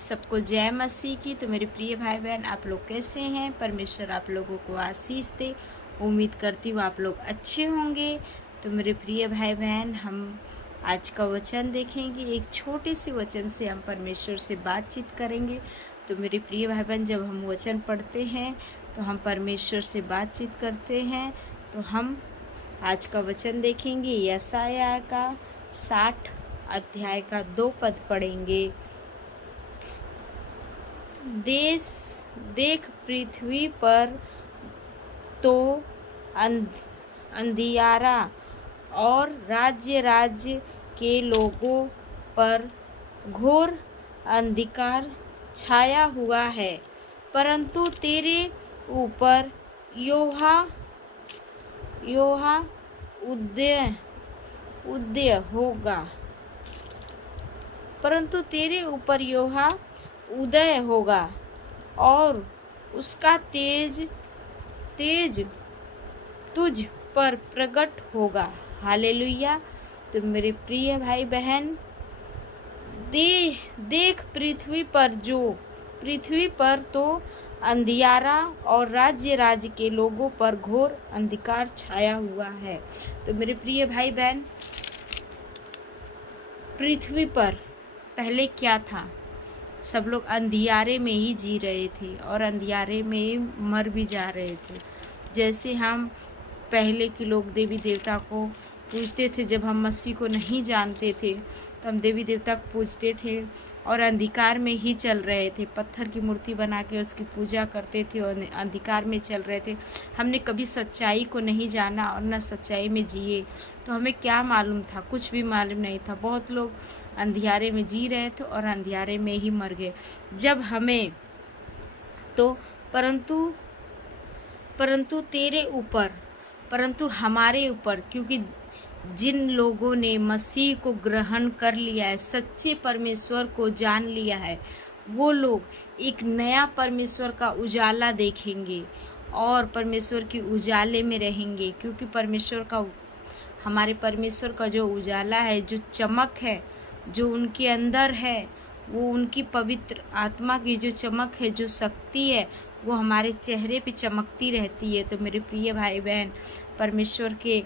सबको जय मसीह की। तो मेरे प्रिय भाई बहन, आप लोग कैसे हैं? परमेश्वर आप लोगों को आशीष दे। उम्मीद करती हूँ आप लोग अच्छे होंगे। तो मेरे प्रिय भाई बहन, हम आज का वचन देखेंगे। एक छोटे से वचन से हम परमेश्वर से बातचीत करेंगे। तो मेरे प्रिय भाई बहन, जब हम वचन पढ़ते हैं तो हम परमेश्वर से बातचीत करते हैं। तो हम आज का वचन देखेंगे, यशायाह का 60 अध्याय का 2 पद पढ़ेंगे। देख पृथ्वी पर तो अंधियारा और राज्य राज्य के लोगों पर घोर अंधकार छाया हुआ है, परंतु तेरे ऊपर यहोवा उदय होगा। परंतु तेरे ऊपर यहोवा उदय होगा और उसका तेज तुझ पर प्रकट होगा। हालेलुया। तो मेरे प्रिय भाई बहन, देख पृथ्वी पर तो अंधियारा और राज्य के लोगों पर घोर अंधकार छाया हुआ है। तो मेरे प्रिय भाई बहन, पृथ्वी पर पहले क्या था? सब लोग अंधियारे में ही जी रहे थे और अंधियारे में ही मर भी जा रहे थे। जैसे हम पहले के लोग देवी देवता को पूजते थे। जब हम मसीह को नहीं जानते थे तो हम देवी देवता को पूजते थे और अंधकार में ही चल रहे थे। पत्थर की मूर्ति बना के उसकी पूजा करते थे और अंधकार में चल रहे थे। हमने कभी सच्चाई को नहीं जाना और न सच्चाई में जिए। तो हमें क्या मालूम था? कुछ भी मालूम नहीं था। बहुत लोग अंधियारे में जी रहे थे और अंधियारे में ही मर गए। जब हमें तो परंतु हमारे ऊपर, क्योंकि जिन लोगों ने मसीह को ग्रहण कर लिया है, सच्चे परमेश्वर को जान लिया है, वो लोग एक नया परमेश्वर का उजाला देखेंगे और परमेश्वर की उजाले में रहेंगे। क्योंकि हमारे परमेश्वर का जो उजाला है, जो चमक है, जो उनके अंदर है, वो उनकी पवित्र आत्मा की जो चमक है, जो शक्ति है, वो हमारे चेहरे पे चमकती रहती है। तो मेरे प्रिय भाई बहन, परमेश्वर के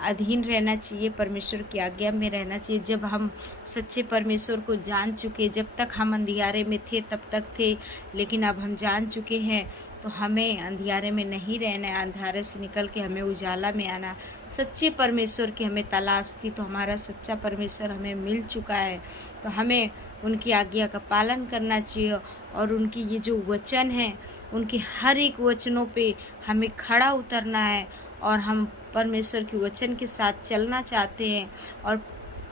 अधीन रहना चाहिए, परमेश्वर की आज्ञा में रहना चाहिए। जब हम सच्चे परमेश्वर को जान चुके, जब तक हम अंधियारे में थे तब तक थे, लेकिन अब हम जान चुके हैं तो हमें अंधियारे में नहीं रहना है। अंधियारे से निकल के हमें उजाला में आना। सच्चे परमेश्वर की हमें तलाश थी, तो हमारा सच्चा परमेश्वर हमें मिल चुका है। तो हमें उनकी आज्ञा का पालन करना चाहिए और उनकी ये जो वचन है, उनके हर एक वचनों पे हमें खड़ा उतरना है और हम परमेश्वर के वचन के साथ चलना चाहते हैं और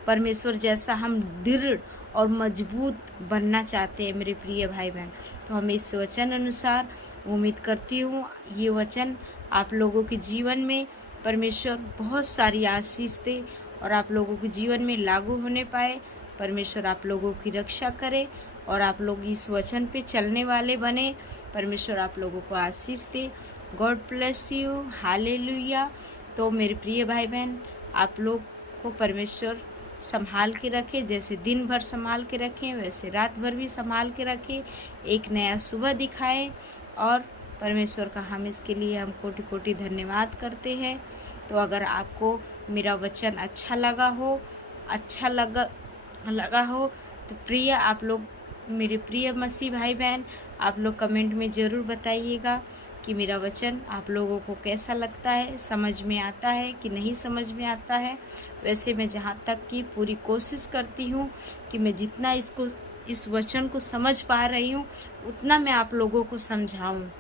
परमेश्वर जैसा हम दृढ़ और मजबूत बनना चाहते हैं मेरे प्रिय भाई बहन। तो हम इस वचन अनुसार उम्मीद करती हूँ ये वचन आप लोगों के जीवन में परमेश्वर बहुत सारी आशीष दे और आप लोगों के जीवन में लागू होने पाए। परमेश्वर आप लोगों की रक्षा करे और आप लोग इस वचन पे चलने वाले बने। परमेश्वर आप लोगों को आशीष दे। God bless you. हालेलुया। तो मेरे प्रिय भाई बहन, आप लोग को परमेश्वर संभाल के रखे। जैसे दिन भर संभाल के रखें, वैसे रात भर भी संभाल के रखें। एक नया सुबह दिखाए और परमेश्वर का हम इसके लिए हम कोटि कोटि धन्यवाद करते हैं। तो अगर आपको मेरा वचन अच्छा लगा हो तो प्रिय आप लोग, मेरे प्रिय मसीह भाई बहन, आप लोग कमेंट में ज़रूर बताइएगा कि मेरा वचन आप लोगों को कैसा लगता है, समझ में आता है कि नहीं समझ में आता है। वैसे मैं जहाँ तक की पूरी कोशिश करती हूँ कि मैं जितना इस वचन को समझ पा रही हूँ उतना मैं आप लोगों को समझाऊँ,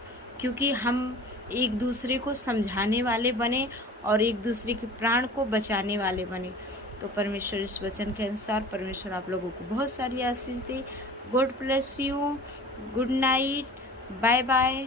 क्योंकि हम एक दूसरे को समझाने वाले बने और एक दूसरे के प्राण को बचाने वाले बने। तो परमेश्वर इस वचन के अनुसार परमेश्वर आप लोगों को बहुत सारी आशीष दे। God bless you. Good night. Bye bye.